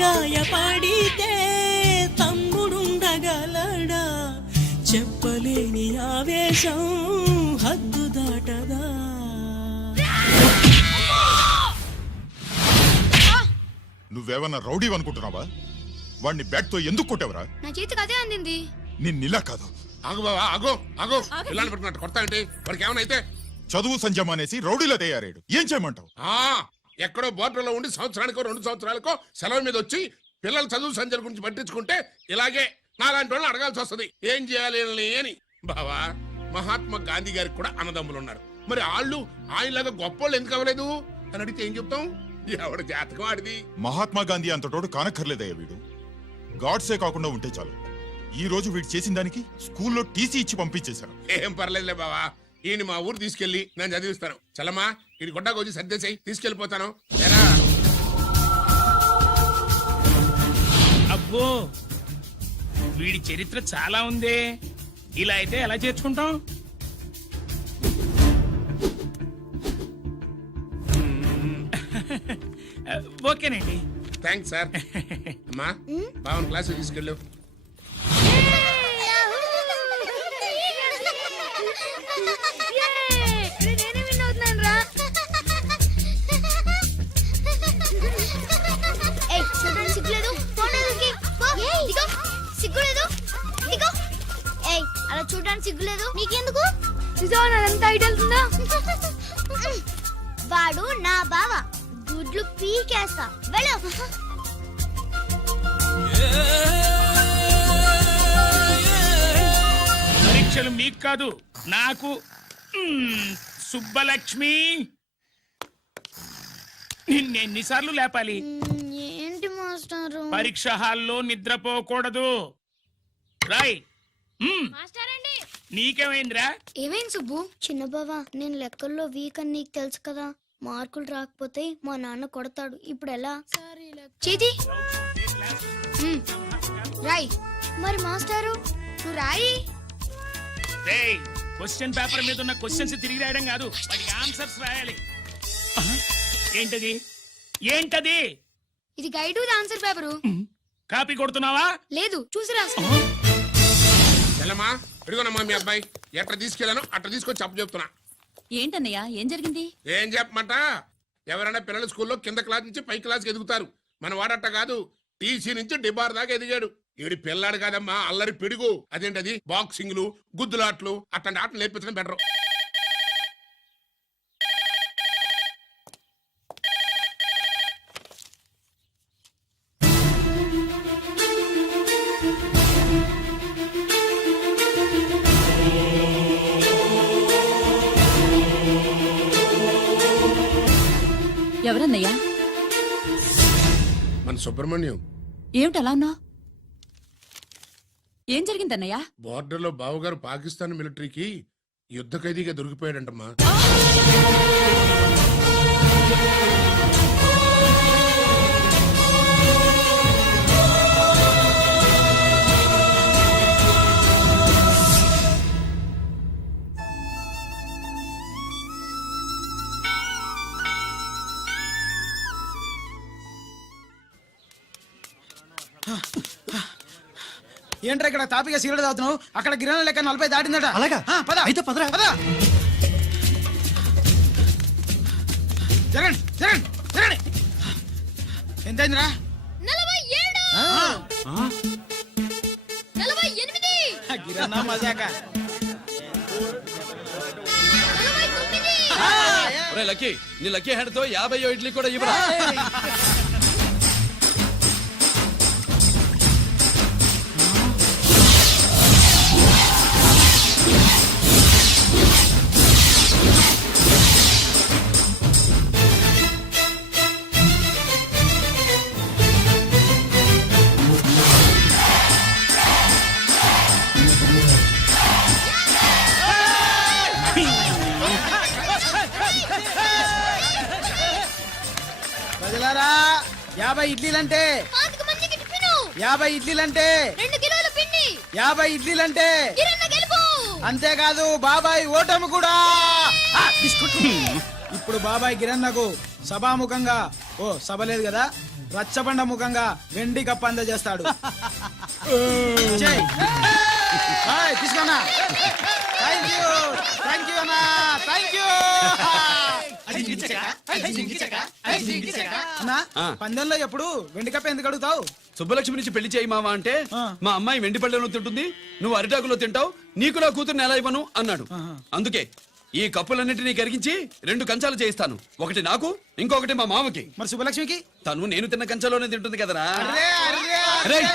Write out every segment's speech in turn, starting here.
గాయపడితే తమ్ముడుండగలడా? చెప్పలేని ఆవేశం హద్దు దాటదా? నువ్వేమన్నా రౌడీ అనుకుంటున్నావా? వాడిని బ్యాట్తో ఎందుకు కొట్టావరా? నా చేతికి అదే అందింది. నిన్నిలా కాదు. ఆగు బావా ఆగు ఆగు. పెట్టుకున్నట్టు కొడతా ఏంటి వాడికి ఏమైనా అయితే చదువు సంజం అనేసి రౌడీలో తయారాడు ఏం చేయమంటావు? ఆ ఎక్కడో బోర్డులో ఉండి సంవత్సరానికో రెండు సంవత్సరాలకో సెలవు మీద వచ్చి పిల్లల చదువు సంచల గురించి పట్టించుకుంటే ఇలాగే నాలాంటి వాళ్ళని అడగాల్సి వస్తుంది. ఏం చేయాలి అని. బావా మహాత్మా గాంధీ గారికి కూడా అన్నదమ్ములు ఉన్నారు. మరి వాళ్ళు ఆయనలాగా గొప్పోళ్ళు ఎందుకు అవ్వలేదు? అని అడిగితే ఏం చెప్తాం? ఎవడు జాతకం ఆడిది? మహాత్మా గాంధీ అంతటోడు కానక్కర్లేదయ్యా వీడు. గాడ్సే కాకుండా ఉంటే చాలు. ఈ రోజు వీడు చేసిన దానికి స్కూల్లో టీసీ ఇచ్చి పంపించేశారు. ఏం పర్లేదులే బావా. ఈయన మా ఊరు తీసుకెళ్ళి నేను చదివిస్తాను. చలమా ఇది గుడ్డకు వచ్చి సర్దేశాయి తీసుకెళ్ళిపోతాను ఎరా అబ్బో వీడి చరిత్ర చాలా ఉంది. ఇలా అయితే ఎలా చేర్చుకుంటాం? ఓకేనండి. Thanks sir. అమ్మా బావన్ క్లాస్ తీసుకెళ్ళు. అలా చూడడానికి సిగ్గులేదు. నీకెందుకు? ఐడియా వెళ్తుందా వాడు నా బావ. గుడ్లు పీకేస్తా. వెళ్ళు. పరీక్షలు మీకు కాదు నాకు. సుబ్బలక్ష్మి. నిన్నెన్నిసార్లు లేపాలి? ఏంటి మాస్టారు? పరీక్ష హాల్లో నిద్రపోకూడదు. రాయ్ నీకేమైందిరా? ఏమైంది సుబ్బు? చిన్న బావా నేను లెక్కల్లో వీక్ అని నీకు తెలుసు కదా. మార్కులు రాకపోతే మా నాన్న కొడతాడు. ఇప్పుడు ఎలా? చేతి. రాయ్. మరి మాస్టారు నువ్వు రాయి. క్వశ్చన్ పేపర్ మీద ఉన్న క్వశ్చన్స్ తిరిగి రాయడం కాదు. వాటికి ఆన్సర్స్ రాయాలి. ఏంటది? ఏంటది? ఇది గైడ్ ఆన్సర్ పేపరు కాపీ కొడుతున్నావా? లేదు చూసి రాస్తా చెల్లమ్మా ఇదిగోనమ్మా మీ అబ్బాయి. ఎట్లా తీసుకెళ్ళాను అట్లా తీసుకొచ్చి అప్పు చెప్తున్నా. ఏంటన్నయ్య ఏం జరిగింది? ఏం చెప్పమంట? ఎవరైనా పిల్లల స్కూల్లో కింద క్లాస్ నుంచి పై క్లాస్కి ఎదుగుతారు. మన వాడట్ట కాదు టీసీ నుంచి డిబార్ దాకా ఎదిగాడు. ఈవిడి పిల్లాడు కాదమ్మా అల్లరి పిడుగు. అదేంటది? బాక్సింగ్లు గుద్దులాట్లు అట్లాంటి ఆటలు నేర్పించడం బెటర్. మన సుబ్రహ్మణ్యం. ఏమిటి అలా ఉన్నావు? ఏం జరిగిందన్నయ్యా బోర్డర్లో బావగారు పాకిస్తాన్ మిలిటరీకి యుద్ధ ఖైదీగా దొరికిపోయాడంటమ్మా. ఏంట్రా ఇక్కడ తాపిగా సిగరెట్ తాగుతున్నావు? అక్కడ గిరణం లెక్క నలభై దాటిందట. అలాగా? ఆ, పద. అయితే పదరా. పద. ఎంతైందిరా? నలభై ఏడు. నలభై ఎనిమిది. గిరన్నా మజాక. నలభై తొమ్మిది. ఒరే లక్కీ నీ లక్కీ హ్యాండ్తో యాభై ఇడ్లీ కూడా ఇవ్వరా? యాభై ఇడ్లీలంటే యాభై ఇడ్లీలంటే రెండు కిలోల పిండి. యాభై ఇడ్లీలంటే అంతేకాదు బాబాయ్ ఓటమి కూడా. ఇప్పుడు బాబాయ్ గిరన్నకు సభాముఖంగా ఓ సభ లేదు కదా? రచ్చబండ ముఖంగా వెండి కప్ప అందజేస్తాడు. చెయ్. హాయ్, తీసుకోనా థ్యాంక్ యూ థ్యాంక్ యూ అన్నా. థ్యాంక్ యూ అన్నా ఆ. పందెంలో ఎప్పుడు వెండి కప్ప ఎందుకు అడుగుతావు? సుబ్బలక్ష్మి నుంచి పెళ్ళి చేయి మావా అంటే ఆ. మా అమ్మాయి వెండి పళ్ళెలో తింటుంది నువ్వు అరిటాకులో తింటావు నీకు నా కూతుర్ని ఎలా ఇవ్వను అన్నాడు. అందుకే ఈ కప్పులన్నిటినీ కరిగించి రెండు కంచాలు చేయిస్తాను ఒకటి నాకు ఇంకొకటి మా మామకి. మరి శుభలక్ష్మికి తను నేను తిన్న కంచంలోనే తింటుంది కదరా. అరే, అరే, రేయ్,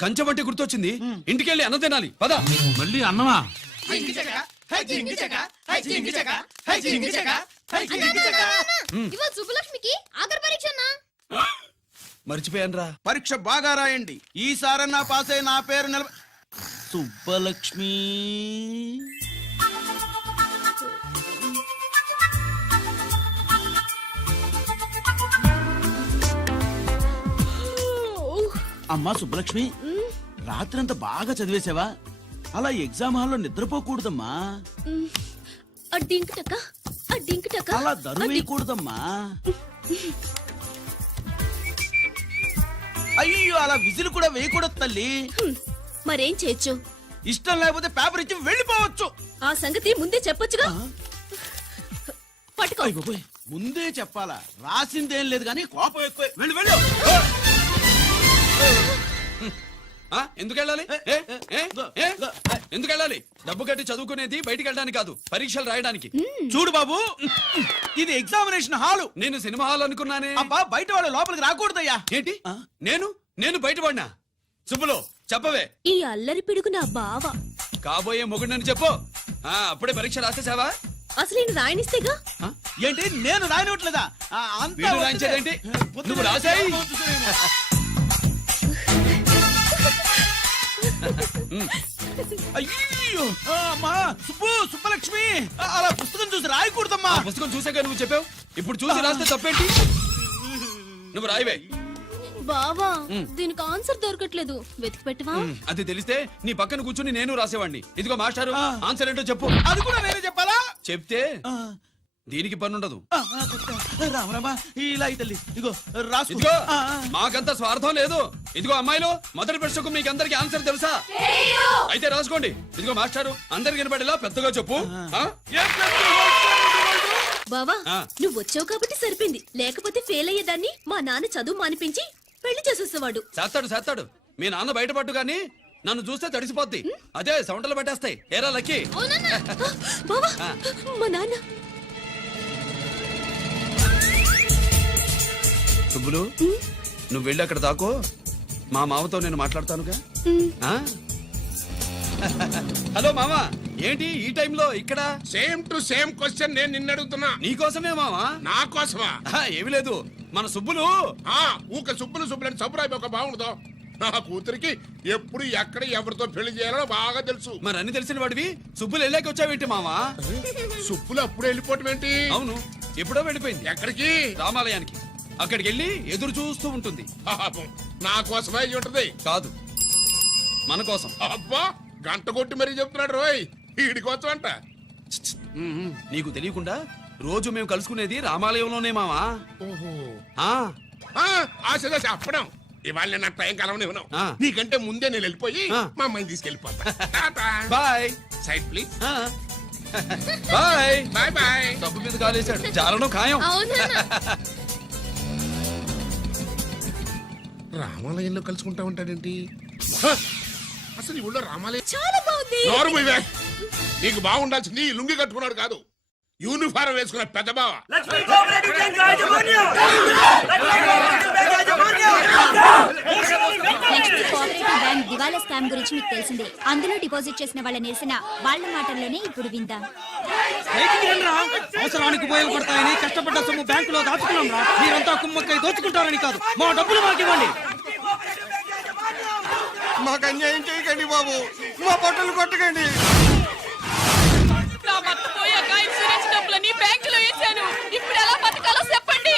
కంచం అంటే గుర్తొచ్చింది ఇంటికెళ్ళి అన్నం తినాలి పద. మళ్ళీ అన్నమా? ఇవాళ సుబ్బలక్ష్మికి ఆఖరి పరీక్ష అన్నా మర్చిపోయాను పరీక్ష బాగా రాయండి. ఈసారన్నా పాస్ అయి నా పేరు నిలబ సుబ్బలక్ష్మి. అమ్మా సుబ్బలక్ష్మి రాత్రంతా బాగా చదివేశావా? అలా ఎగ్జామ్ హాల్లో నిద్రపోకూడదమ్మా. అడ్డింకటక్క అలా దరువేయకూడదమ్మా అయ్యో అలా విజిల్ కూడా వేయకూడదు తల్లి. మరేం చేయొచ్చు? ఇష్టం లేకపోతే పేపర్ ఇచ్చి వెళ్ళిపోవచ్చు. ఆ సంగతి ముందే చెప్పొచ్చుగా? పట్టుకో. ముందే చెప్పాలా? రాసిందేం లేదు కానీ కోపం ఎక్కువ. వెళ్ళు వెళ్ళు. ఆ ఎందుకు వెళ్ళాలి? ఏ? ఏ? ఏ? ఎందుకు వెళ్ళాలి? డబ్బు కట్టి చదువుకునేది బయటికి వెళ్ళడానికి కాదు పరీక్షలు రాయడానికి. చూడు బాబు ఇది ఎగ్జామినేషన్ హాలు నేను సినిమా హాల్ అనుకున్నానే. అబ్బా బయట వాళ్ళు లోపలికి రాకూడదయ్యా. ఏంటి? నేను? నేను బయటపడినా సుబ్బులు చెప్పవే. ఈ అల్లరి పిడుగు నా బావ. కాబోయే మొగుడని చెప్పు. ఆ అప్పుడే పరీక్ష రాసేసావా? అసలు ఈయన రాయనిస్తేగా? ఏంటి? నేను రాయనట్లేదా? ఆ, అంతా. రాయించేదేంటి? నువ్వు రాసేయ్. అయ్యో! ఆ, అమ్మా! సుబ్బు సుబ్బలక్ష్మి! ఆ, అలా పుస్తకం చూసి రాయకూడదమ్మా! పుస్తకం చూసాక నువ్వు చెప్పావు? ఇప్పుడు చూసి రాస్తే తప్పేంటి? నువ్వు రాయివే. బావా దీనికి ఆన్సర్ దొరకట్లేదు. వెతికి పెట్టవా? అది తెలిస్తే నీ పక్కన కూర్చుని నేను రాసేవాడిని ఇదిగో మాస్టారు. ఆన్సర్ ఏంటో చెప్పు. అది కూడా నేనే చెప్పాలా? చెప్తే ఆ, దీనికి పని ఉండదు ఇలా తల్లి. ఇదిగో రాసుకో. మాకంత స్వార్థం లేదు. ఇదిగో అమ్మాయిలు మొదటి ప్రశ్నకు మీకు అందరికి ఆన్సర్ తెలుసా? అయితే రాసుకోండి. ఇదిగో మాస్టారు అందరికి వినపడేలా పెద్దగా చెప్పు. ఆ? బావా. నువ్వు వచ్చావు కాబట్టి సరిపోయింది. లేకపోతే ఫెయిల్ అయ్యేదాన్ని మా నాన్న చదువు మానిపించి పెళ్ళి చేసేసేవాడు. చేస్తాడు చేస్తాడు. మీ నాన్న బయటపడ్డు గాని నన్ను చూస్తే తడిసిపోద్ది. అదే సౌంటలు పట్టేస్తాయి. ఏరా లక్కీ? మా నాన్న సుబ్బులు నువ్వు వెళ్ళి అక్కడ దాకో. మా మామతో నేను మాట్లాడతానుగా. ఆ? హలో మామ ఏంటి ఈ టైంలో ఇక్కడ? సేమ్ టు సేమ్ క్వశ్చన్ నేను నిన్ను అడుగుతున్నా. నీకోసమే మామా? నా కోసమా? ఏమీ లేదు. మన సుబ్బులు. ఆ ఊక సుబ్బులు సుబ్బులని సబ్బురాయి ఒక బాగుండదు నా కూతురికి ఎప్పుడు ఎక్కడ ఎవరితో పెళ్ళి చేయాలో బాగా తెలుసు. మరి అన్ని తెలిసిన వాడివి? సుబ్బులు వెళ్ళాక వచ్చావేంటి మామా? సుబ్బులు అప్పుడు వెళ్ళిపోవటం ఏంటి? అవును ఎప్పుడో వెళ్ళిపోయింది. ఎక్కడికి? రామాలయానికి. అక్కడికి వెళ్ళి ఎదురు చూస్తూ ఉంటుంది. పాపం నా కోసమే అయి ఉంటది. కాదు మన కోసం. అబ్బా గంట కొట్టి మరీ చెప్తున్నాడు రోయ్. వీడి కోసం అంట. నీకు తెలియకుండా రోజు మేము కలుసుకునేది రామాలయంలోనే మావా? ఓహో. ఆ? చెప్పడం ఇవాళ నేను నా టైం కలవని ఉన్నావు ఆ. నీకంటే ముందే నేను వెళ్ళిపోయి ఆ. మా అమ్మాయిని తీసుకెళ్ళిపోతా. టాటా. బాయ్. సైడ్ ప్లీజ్ ఆ. బాయ్. బాయ్ బాయ్ డబ్బు మీద కాలేశాడు. జారడం ఖాయం. అవునా? రామాలయంలో కలుసుకుంటా ఉంటాడేంటి! అసలు ఈ ఊళ్ళో రామాలయం చాలా బాగుంది. నోరు. నీకు బాగుండాల్సింది ఈ లుంగి కట్టుకున్నాడు కాదు. యూనిఫారం వేసుకున్న పెద్ద బావ. నెక్స్ట్ కోఆపరేటివ్ బ్యాంక్ దివాలా స్కామ్ గురించి మీకు తెలిసిందే. అందులో డిపాజిట్ చేసిన వాళ్ళ నిరసన వాళ్ళ మాటల్లోనే ఇప్పుడు విందాం. బయటికి. అవసరానికి ఉపయోగపడతాయని కష్టపడ్డ సొమ్ము బ్యాంకులో దాచుకున్నాం రా. మీరంతా కుమ్మక్కై దోచుకుంటారని కాదు. మా డబ్బులు మాకు ఇవ్వండి. మాకు అన్యాయం చేయకండి బాబు. మా బట్టలు కొట్టకండి. నా భర్త పోయాక ఇన్సూరెన్స్ డబ్బులని బ్యాంకులో వేశాను. ఇప్పుడు ఎలా బతకాలో చెప్పండి.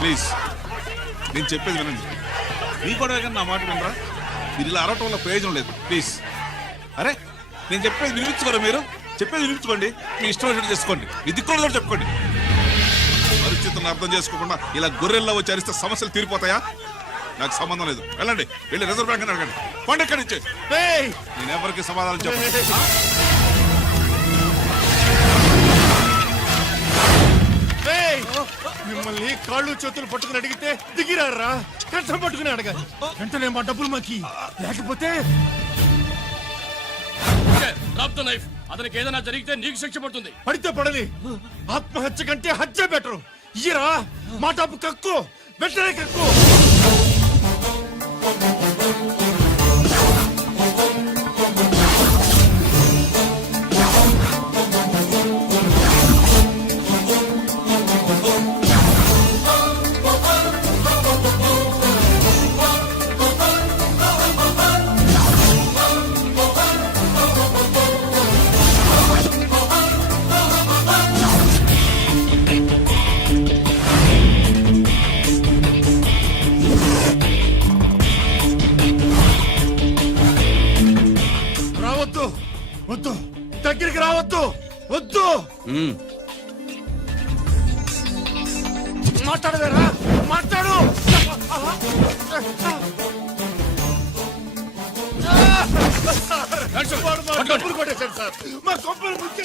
ప్లీజ్ నేను చెప్పేది వినండి. మీ కూడా కానీ నా మాట వినరా? మీరు ఇలా అరవటం వల్ల ప్రయోజనం లేదు. ప్లీజ్. అరే నేను చెప్పేది వినిపించుకోరా మీరు? చెప్పేది వినిపించుకోండి మీ ఇష్టం వచ్చినట్టు చేసుకోండి. మీ దిక్కులో చెప్పుకోండి. పరిస్థితులను అర్థం చేసుకోకుండా ఇలా గొర్రెల్లో వచ్చి అరిస్తే సమస్యలు తీరిపోతాయా? నాకు సంబంధం లేదు. వెళ్ళండి. వెళ్ళి రిజర్వ్ బ్యాంక్ అడగండి పండి ఎక్కడి నుంచి. నేను ఎవరికి సమాధానం చెప్పను? మిమ్మల్ని కాళ్ళు చేతులు పట్టుకుని అడిగితే దిగిరారా కష్టం పట్టుకుని అడగాలి. వెంటనే మా డబ్బులు మాకి. లేకపోతే నైఫ్. అతనికి ఏదైనా జరిగితే నీకు శిక్ష పడుతుంది. పడితే పడని. ఆత్మహత్య కంటే హత్య బెటరు. ఇయ్యరా? మా డబ్బు కక్కు. వెంటనే కక్కు. మాట్లాడవేరా? మాట్లాడు!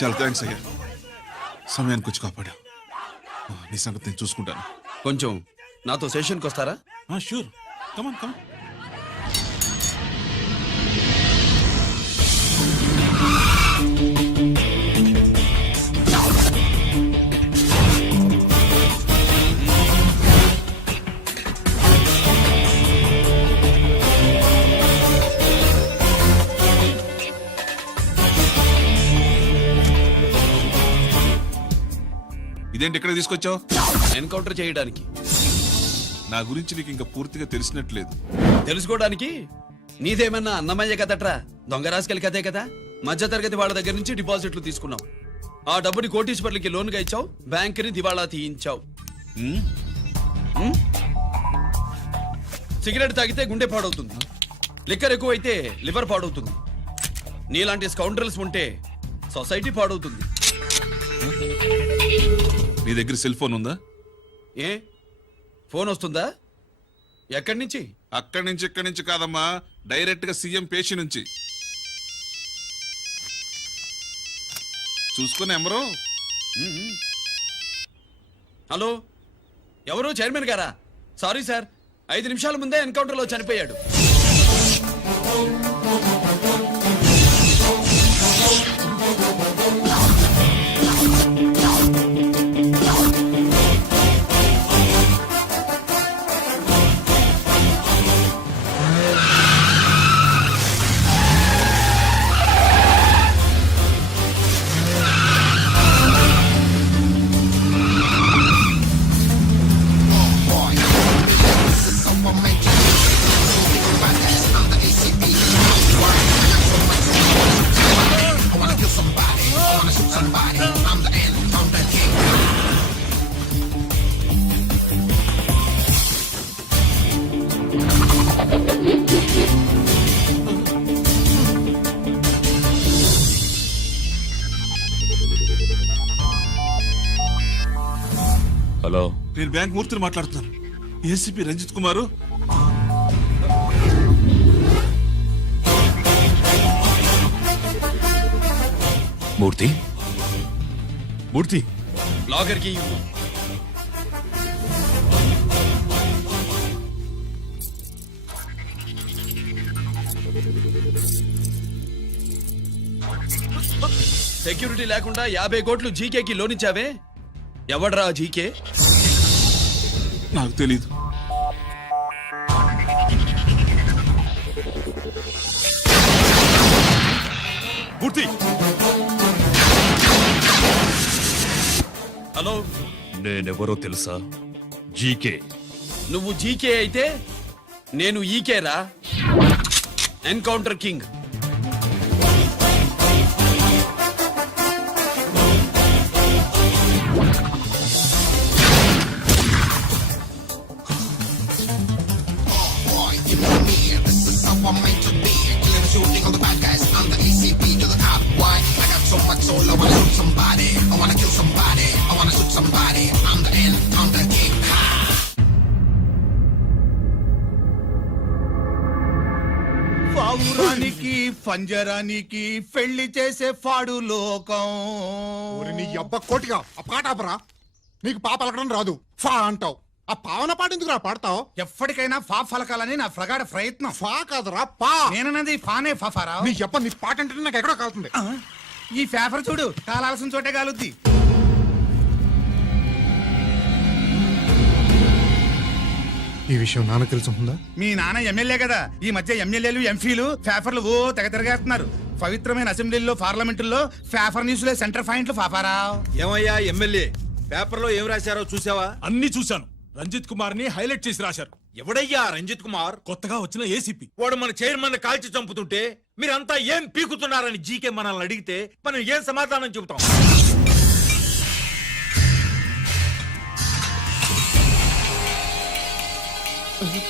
చాలా థ్యాంక్స్ అయ్యా. సమయానికి వచ్చి కాపాడా. నీ సంగతి నేను చూసుకుంటాను. కొంచెం నాతో సెషన్కి వస్తారా? షూర్ కమన్ కమన్ ఇదేంటి ఇక్కడ తీసుకొచ్చావు? ఎన్కౌంటర్ చేయడానికి. నా గురించి నీకు ఇంకా పూర్తిగా తెలిసినట్లేదు. తెలుసుకోవడానికి? నీదేమన్నా అన్నమయ్య కదట్రా దొంగ రాసుకెళ్ళి కదే కదా? మధ్య తరగతి వాళ్ళ దగ్గర నుంచి డిపాజిట్లు తీసుకున్నావు. ఆ డబ్బుని కోటీశ్వర్లకి లోన్గా ఇచ్చావు బ్యాంకుని దివాళా తీయించావు. ఉమ్, ఉమ్? సిగరెట్ తాగితే గుండె పాడవుతుంది. లిక్కర్ ఎక్కువైతే లివర్ పాడవుతుంది. నీలాంటి స్కౌండర్స్ ఉంటే సొసైటీ పాడవుతుంది. నీ దగ్గర సెల్ ఫోన్ ఉందా? ఏ? ఫోన్ వస్తుందా? ఎక్కడి నుంచి? అక్కడి నుంచి ఇక్కడి నుంచి కాదమ్మా. డైరెక్ట్గా సీఎం పేషి నుంచి. చూసుకుని ఎవరు. హలో? ఎవరు? చైర్మన్ గారా? Sorry sir. ఐదు నిమిషాల ముందే ఎన్కౌంటర్లో చనిపోయాడు. హలో. నేను బ్యాంక్ మూర్తిని మాట్లాడుతున్నాను. ఏసీపీ రంజిత్ కుమారు. మూర్తి? మూర్తి. లాగర్కి ఇవ్వు. సెక్యూరిటీ లేకుండా యాభై కోట్లు జీకేకి లోన్ ఇచ్చావే? ఎవడ్రా జీకే? నాకు తెలీదు. హలో? నేనెవరో తెలుసా? జీకే. నువ్వు జీకే అయితే నేను ఈకేరా. ఎన్కౌంటర్ కింగ్ పంజరానికి పెళ్ళి చేసే ఫాడు లోకం. నీ అబ్బ కోటిగా ఆ పాట ఆపరా. నీకు పాప పలకడం రాదు. ఫా అంటావు. ఆ పావన పాట ఎందుకు రా పాడతావు? ఎప్పటికైనా ఫా ఫలకాలని నా ప్రగాఢ ప్రయత్నం. ఫా కాదురా పా. నేనన్నది ఫానే ఫాఫారావు నీ అబ్బ నీ పాట అంటే నాకు ఎక్కడో కాలుతుంది. ఈ పేపర్ చూడు కాలాల్సిన చోటే కాలుద్ది. ఈ విషయం నాన్న తెలుసుందా మీ నాన్న ఎమ్మెల్యే కదా. ఈ మధ్య ఎమ్మెల్యేలు ఎంపీలు పేపర్లు ఓ తెగ తిరగేస్తున్నారు. పవిత్రమైన అసెంబ్లీలో పార్లమెంటుల్లో పేపర్ న్యూస్లే సెంటర్ పాయింట్లు ఫాఫారావు ఏమయ్యా ఎమ్మెల్యే పేపర్లో ఏం రాశారో చూసావా అన్ని చూశాను. రంజిత్ కుమార్ని హైలైట్ చేసి రాశారు. ఎవడయ్యా రంజిత్ కుమార్? కొత్తగా వచ్చిన ఏసీపీ వాడు మన చైర్మన్ కాల్చి చంపుతుంటే మీరంతా ఏం పీకుతున్నారని జీకే మనల్ని అడిగితే మనం ఏం సమాధానం చెబుతాం? Mm-hmm.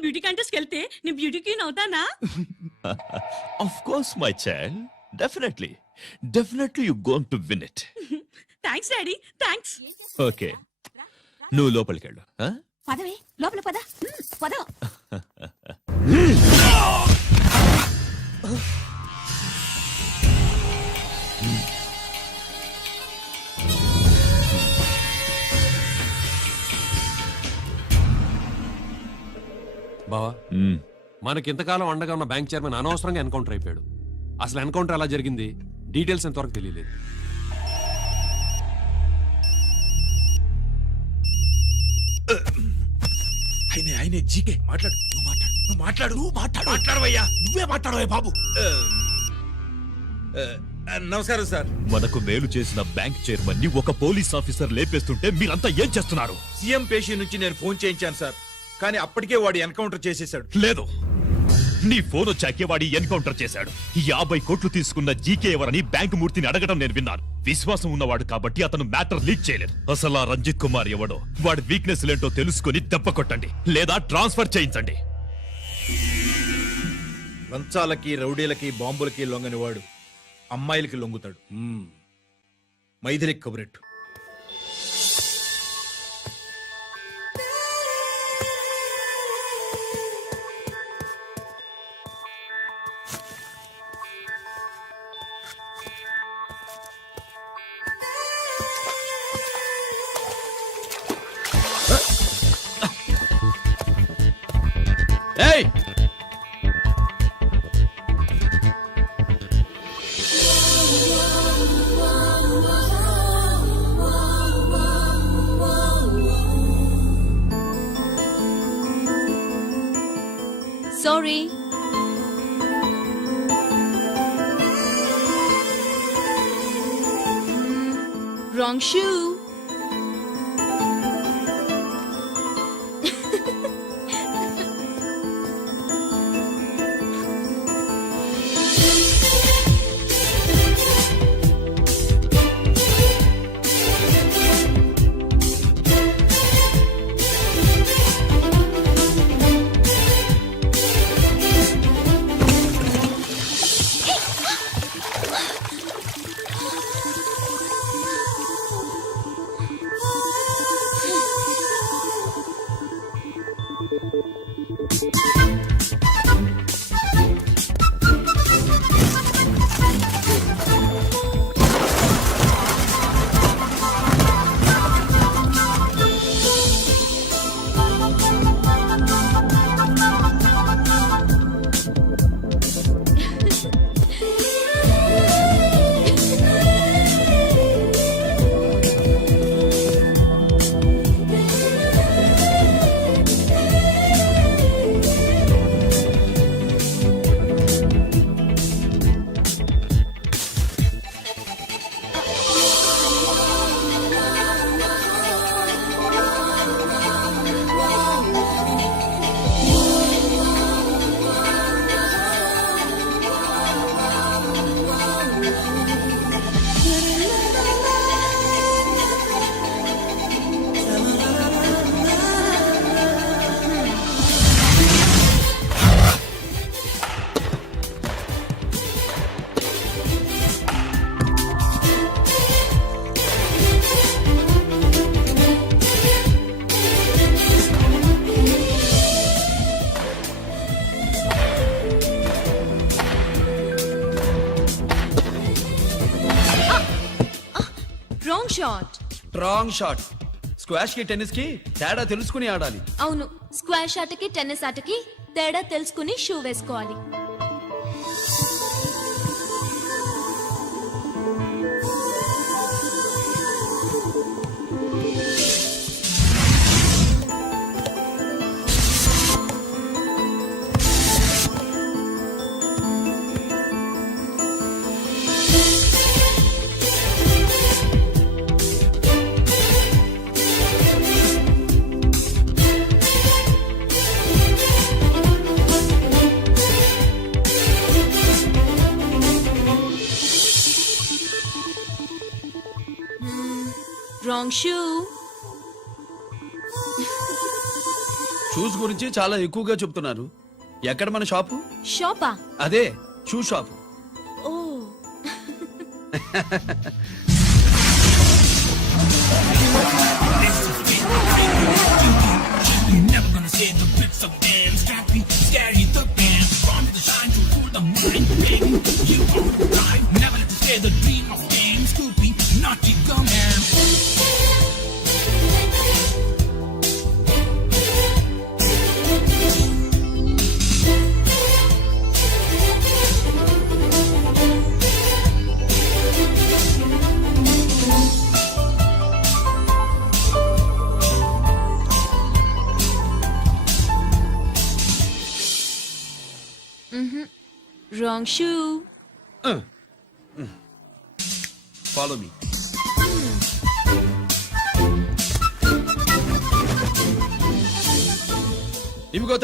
వేసుకుని బ్యూటీ కాంటెస్ట్ వెళ్తే నేను బ్యూటీ క్వీన్ అవుతానా? Of course my child definitely definitely you going to win it thanks daddy thanks okay నువ్వు లోపలికి వెళ్ళు? పదవే. లోపల పద. పద. బావా మ్మ్. మనకి ఇంతకాలం అండగా ఉన్న బ్యాంక్ చైర్మన్ అనవసరంగా ఎన్కౌంటర్ అయిపోయాడు. అసలు ఎన్కౌంటర్ ఎలా జరిగింది? డీటెయిల్స్ ఎంతవరకు తెలియలేదు. ఆయనే ఆయనే జీకే మాట్లాడు. నువ్వు మాట్లాడు. నువ్వు మాట్లాడు. నువ్వు మాట్లాడు. మాట్లాడవయ్యా. నువ్వే మాట్లాడవే బాబు. నమస్కారం సార్. మనకు మేలు చేసిన బ్యాంక్ చైర్మన్ని ఒక పోలీస్ ఆఫీసర్ లేపేస్తుంటే మీరంతా ఏం చేస్తున్నారు? సీఎం పేషి నుంచి నేను ఫోన్ చేయించాను సార్. కానీ అప్పటికే వాడు ఎన్కౌంటర్ చేసేసాడు లేదు. నీ ఫోన్ వచ్చాకే వాడి ఎన్కౌంటర్ చేశాడు. యాభై కోట్లు తీసుకున్న జీకే ఎవరని బ్యాంకు మూర్తిని అడగడం నేను విన్నాను. విశ్వాసం ఉన్నవాడు కాబట్టి అతను మ్యాటర్ లీక్ చేయలేదు. అసలు ఆ రంజిత్ కుమార్ ఎవడో? వాడి వీక్నెస్ ఏంటో తెలుసుకొని దెబ్బ కొట్టండి. లేదా ట్రాన్స్ఫర్ చేయించండి. లంచాలకి రౌడీలకి బాంబులకి లొంగని వాడు అమ్మాయిలకి లొంగుతాడు. Maithili కబురెట్టు. Sorry wrong shoe long shot. స్క్వాష్కి టెన్నిస్కి తేడా తెలుసుకుని ఆడాలి. అవును స్క్వాష్ ఆటకి టెన్నిస్ ఆటకి తేడా తెలుసుకుని షూ వేసుకోవాలి. షూ షూస్ గురించి చాలా ఎక్కువగా చెప్తున్నారు. ఎక్కడ మన షాపు? షాపా? అదే షూ షాప్. ఓ.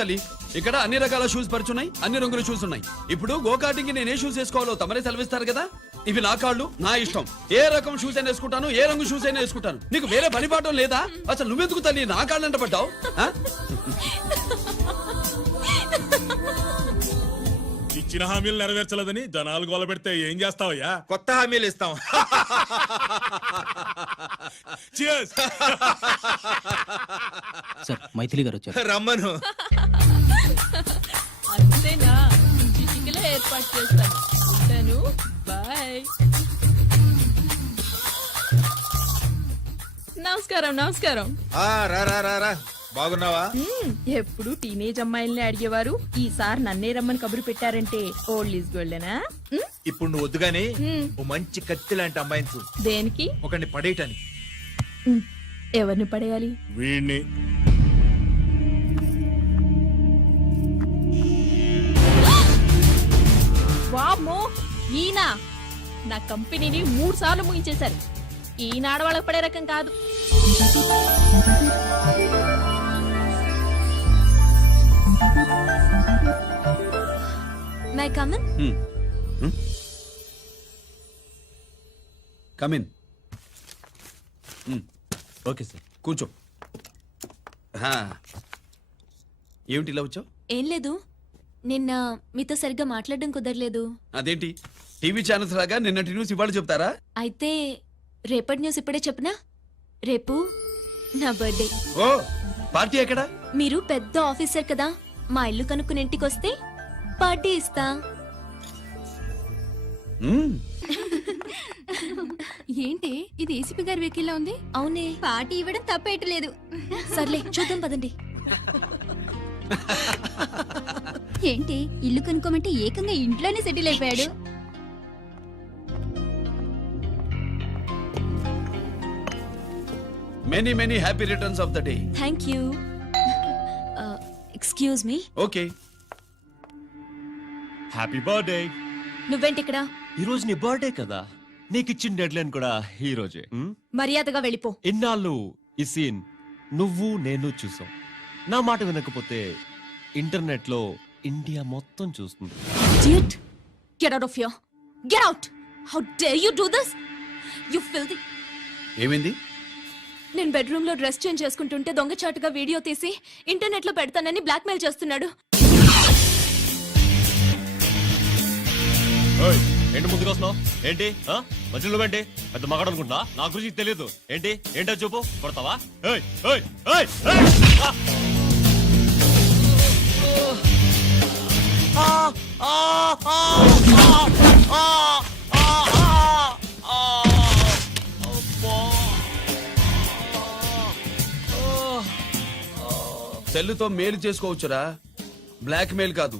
తల్లి ఇక్కడ అన్ని రకాల షూస్ పరిచున్నాయి అన్ని రంగుల షూస్ ఉన్నాయి. ఇప్పుడు గోకాటింగ్ నేను ఏ షూస్ వేసుకోవాలో తమరే సెలవిస్తారు కదా? ఇవి నా కాళ్ళు నా ఇష్టం. ఏ రకం షూస్ అయినా వేసుకుంటాను ఏ రంగు షూస్ అయినా వేసుకుంటాను. నీకు వేరే పని పాఠం లేదా? అసలు నువ్వెందుకు తల్లి నా కాళ్ళు అంట పడ్డావు? ఇచ్చిన హామీలు నెరవేర్చలేదని జనాలు గోల పెడితే ఏం చేస్తావయ్యా? కొత్త హామీలు ఇస్తాం. సార్ మైథిలి గారు వచ్చారు. రమ్మను. అంతేనా? చిటికలో ఏర్పాటు చేస్తాను ఉంటాను. బాయ్. నమస్కారం నమస్కారం. రా రా రా రా. బాగున్నావా? మ్మ్, ఎప్పుడు టీనేజ్ అమ్మాయిల్ని అడిగేవారు? ఈసారి నన్నే రమ్మని కబురు పెట్టారంటే ఓల్డ్ ఈజ్ గోల్డెనా ఇప్పుడు నువ్వు వద్దుగానే. ఓ మంచి కత్తి లాంటి అమ్మాయిని చూ దేనికి? ఒకరిని పడేయటానికి. ఎవరిని పడేయాలి? వీడిని వామ్మో ఈయన. నా కంపెనీని మూడు సార్లు ముగించేశారు. ఈయన ఆడవాళ్ళకి పడే రకం కాదు. May come in hmm. Okay sir. కూర్చో. హా. ఏమిటి ఇలా వచ్చావు? ఏం లేదు. నిన్న మీతో సరిగ్గా మాట్లాడడం కుదరలేదు. అదేంటి? టీవీ ఛానల్స్ లాగా నిన్నటి న్యూస్ ఇవాళ చెప్తారా? అయితే రేపటి న్యూస్ ఇప్పుడే చెప్పనా? రేపు నా బర్త్డే. ఓ పార్టీ ఎక్కడా? మీరు పెద్ద ఆఫీసర్ కదా. మా ఇల్లు కనుక్కుని ఇంటికి వస్తే పార్టీ ఇస్తా. ఏంటి? ఇది ఏసీపీ గారి వెహికల్లా ఉంది? అవునే. పార్టీ ఇవ్వడం తప్పేయట్లేదు సర్లే చూద్దాం పదండి. ఏంటి? ఇల్లు కనుక్కోమంటే ఏకంగా ఇంట్లోనే సెటిల్ అయిపోయాడు. Many many happy returns of the day thank you excuse me okay happy birthday నువ్వేంటి ఇక్కడ? ఈ రోజు నీ బర్త్డే కదా? నీకు ఇచ్చిన డెడ్ లైన్ కూడా ఈ రోజే ఉమ్? మర్యాదగా వెళ్ళిపో ఇన్నాళ్ళు ఈ సీన్ నువ్వు నేను చూసాం నా మాట వినకపోతే ఇంటర్నెట్లో ఇండియా మొత్తం చూస్తుంది Idiot! Get out of here! Get out! How dare you do this? You filthy! ఏమైంది నేను బెడ్రూమ్లో డ్రెస్ చేంజ్ చేసుకుంటుంటే దొంగచాటుగా వీడియో తీసి ఇంటర్నెట్లో పెడతానని బ్లాక్మెయిల్ చేస్తున్నాడు ఓయ్, ఏంటి ముందుకు వస్తున్నావు ఏంటి ఆ? మధ్యలో ఏంటి పెద్ద మగాడు అనుకుంటా నా గురించి తెలియదు ఏంటి ఏంటో చూపు కొడతావా ఏయ్, ఏయ్, మేలు చేసుకోవచ్చురా బ్లాక్ మెయిల్ కాదు